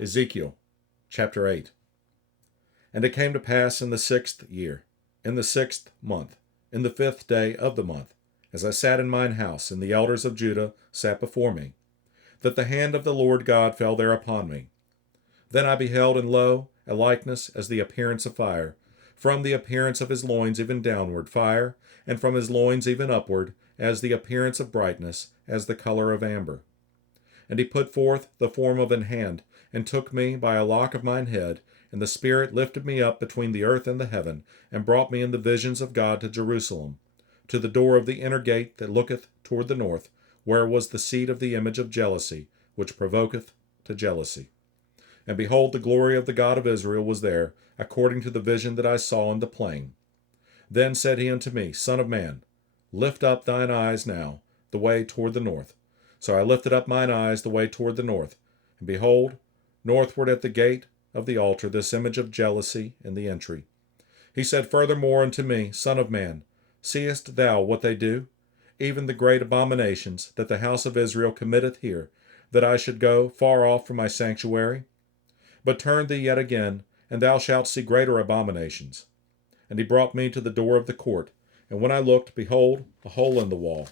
Ezekiel chapter 8. And it came to pass in the 6th year, in the 6th month, in the 5th day of the month, as I sat in mine house, and the elders of Judah sat before me, that the hand of the Lord God fell there upon me. Then I beheld, and lo, a likeness as the appearance of fire, from the appearance of his loins even downward, fire, and from his loins even upward, as the appearance of brightness, as the color of amber. And he put forth the form of an hand, and took me by a lock of mine head, and the Spirit lifted me up between the earth and the heaven, and brought me in the visions of God to Jerusalem, to the door of the inner gate that looketh toward the north, where was the seat of the image of jealousy, which provoketh to jealousy. And behold, the glory of the God of Israel was there, according to the vision that I saw in the plain. Then said he unto me, Son of man, lift up thine eyes now the way toward the north. So I lifted up mine eyes the way toward the north, and behold, northward at the gate of the altar this image of jealousy in the entry. He said furthermore unto me, Son of man, seest thou what they do? Even the great abominations that the house of Israel committeth here, that I should go far off from my sanctuary? But turn thee yet again, and thou shalt see greater abominations. And he brought me to the door of the court, and when I looked, behold, a hole in the wall.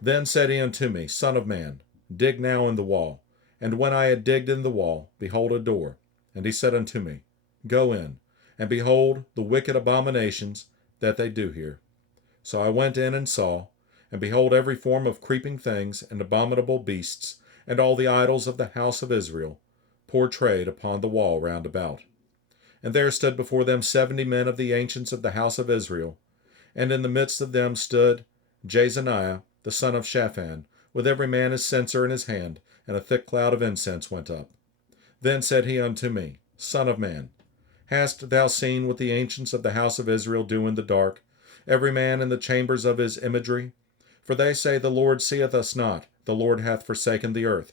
Then said he unto me, Son of man, dig now in the wall. And when I had digged in the wall, behold a door. And he said unto me, Go in, and behold the wicked abominations that they do here. So I went in and saw, and behold every form of creeping things and abominable beasts, and all the idols of the house of Israel, portrayed upon the wall round about. And there stood before them 70 men of the ancients of the house of Israel, and in the midst of them stood Jezaniah, the son of Shaphan, with every man his censer in his hand, and a thick cloud of incense went up. Then said he unto me, Son of man, hast thou seen what the ancients of the house of Israel do in the dark, every man in the chambers of his imagery? For they say, The Lord seeth us not, the Lord hath forsaken the earth.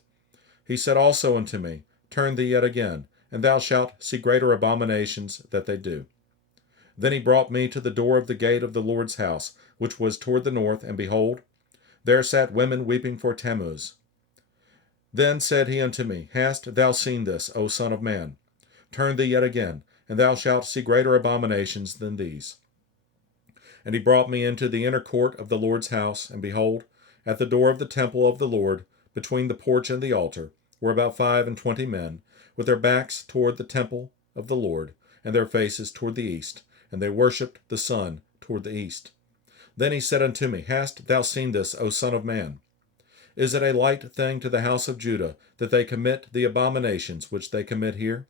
He said also unto me, Turn thee yet again, and thou shalt see greater abominations that they do. Then he brought me to the door of the gate of the Lord's house, which was toward the north, and behold, there sat women weeping for Tammuz. Then said he unto me, Hast thou seen this, O son of man? Turn thee yet again, and thou shalt see greater abominations than these. And he brought me into the inner court of the Lord's house, and behold, at the door of the temple of the Lord, between the porch and the altar, were about 25 men, with their backs toward the temple of the Lord, and their faces toward the east, and they worshipped the sun toward the east. Then he said unto me, Hast thou seen this, O son of man? Is it a light thing to the house of Judah that they commit the abominations which they commit here?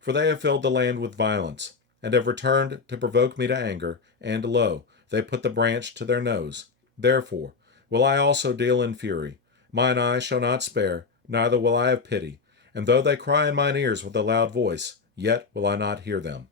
For they have filled the land with violence, and have returned to provoke me to anger, and lo, they put the branch to their nose. Therefore will I also deal in fury. Mine eye shall not spare, neither will I have pity. And though they cry in mine ears with a loud voice, yet will I not hear them.